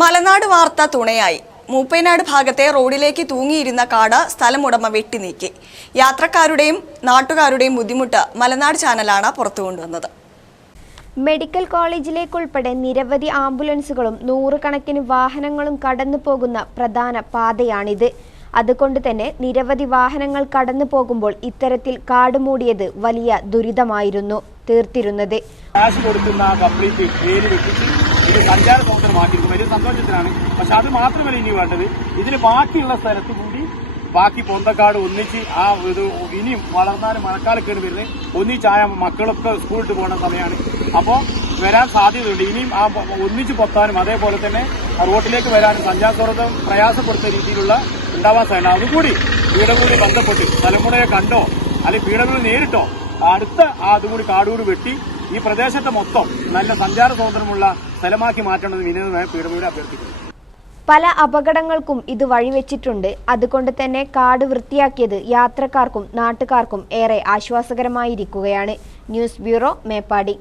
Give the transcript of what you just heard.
മലനാട് വാർത്ത തുണയായി. മൂപ്പൈനാട് ഭാഗത്തെ റോഡിലേക്ക് തൂങ്ങിയിരുന്ന കാട് സ്ഥലമുടമ വെട്ടിനീക്കി. യാത്രക്കാരുടെയും നാട്ടുകാരുടെയും ബുദ്ധിമുട്ട് മലനാട് ചാനലാണ് പുറത്തു കൊണ്ടുവന്നത് മെഡിക്കൽ കോളേജിലേക്കുൾപ്പെടെ നിരവധി ആംബുലൻസുകളും നൂറുകണക്കിന് വാഹനങ്ങളും കടന്നു പോകുന്ന പ്രധാന പാതയാണിത്. അതുകൊണ്ട് തന്നെ നിരവധി വാഹനങ്ങൾ കടന്നു പോകുമ്പോൾ ഇത്തരത്തിൽ കാട് മൂടിയത് വലിയ ദുരിതമായിരുന്നു തീർത്തിരുന്നത്. കാശ് കൊടുക്കുന്ന കംപ്ലീറ്റ് ഇത് സഞ്ചാര സൗകര്യമാക്കിയിരിക്കും വലിയ സന്തോഷത്തിനാണ്. പക്ഷെ അത് മാത്രമല്ല ഇനി വേണ്ടത്. ഇതിന് ബാക്കിയുള്ള സ്ഥലത്ത് കൂടി ബാക്കി പൊന്തക്കാട് ഒന്നിച്ച് ആ ഇത് ഇനിയും വളർന്നാലും മഴക്കാലൊക്കെയാണ് വരുന്നത്. ഒന്നിച്ചായ മക്കളൊക്കെ സ്കൂളിട്ട് പോകുന്ന സമയമാണ് അപ്പോൾ വരാൻ സാധ്യതയുണ്ട്. ഇനിയും ആ ഒന്നിച്ച് പൊത്താനും അതേപോലെ തന്നെ റോട്ടിലേക്ക് വരാനും സഞ്ചാര സൗഹൃദം പ്രയാസപ്പെടുത്തുന്ന രീതിയിലുള്ള ഉണ്ടാവാൻ സാധ്യത. അതുകൂടി പീഠകൂടി ബന്ധപ്പെട്ട് തലമുറയെ കണ്ടോ? അല്ലെങ്കിൽ പീഠകൂടി നേരിട്ടോ? അടുത്ത അതുകൂടി കാടുകൂടി വെട്ടി ഈ പ്രദേശത്തെ മൊത്തം നല്ല സഞ്ചാര സ്വാതന്ത്ര്യമുള്ള സ്ഥലമാക്കി മാറ്റണമെന്ന് വിനീതമായ പീഠഭൂമിയുടെ അഭ്യർത്ഥിക്കുന്നു. പല അപകടങ്ങൾക്കും ഇത് വഴിവെച്ചിട്ടുണ്ട്. അതുകൊണ്ട് തന്നെ കാട് വൃത്തിയാക്കിയത് യാത്രക്കാർക്കും നാട്ടുകാർക്കും ഏറെ ആശ്വാസകരമായിരിക്കുകയാണ്. News bureau Meppadi.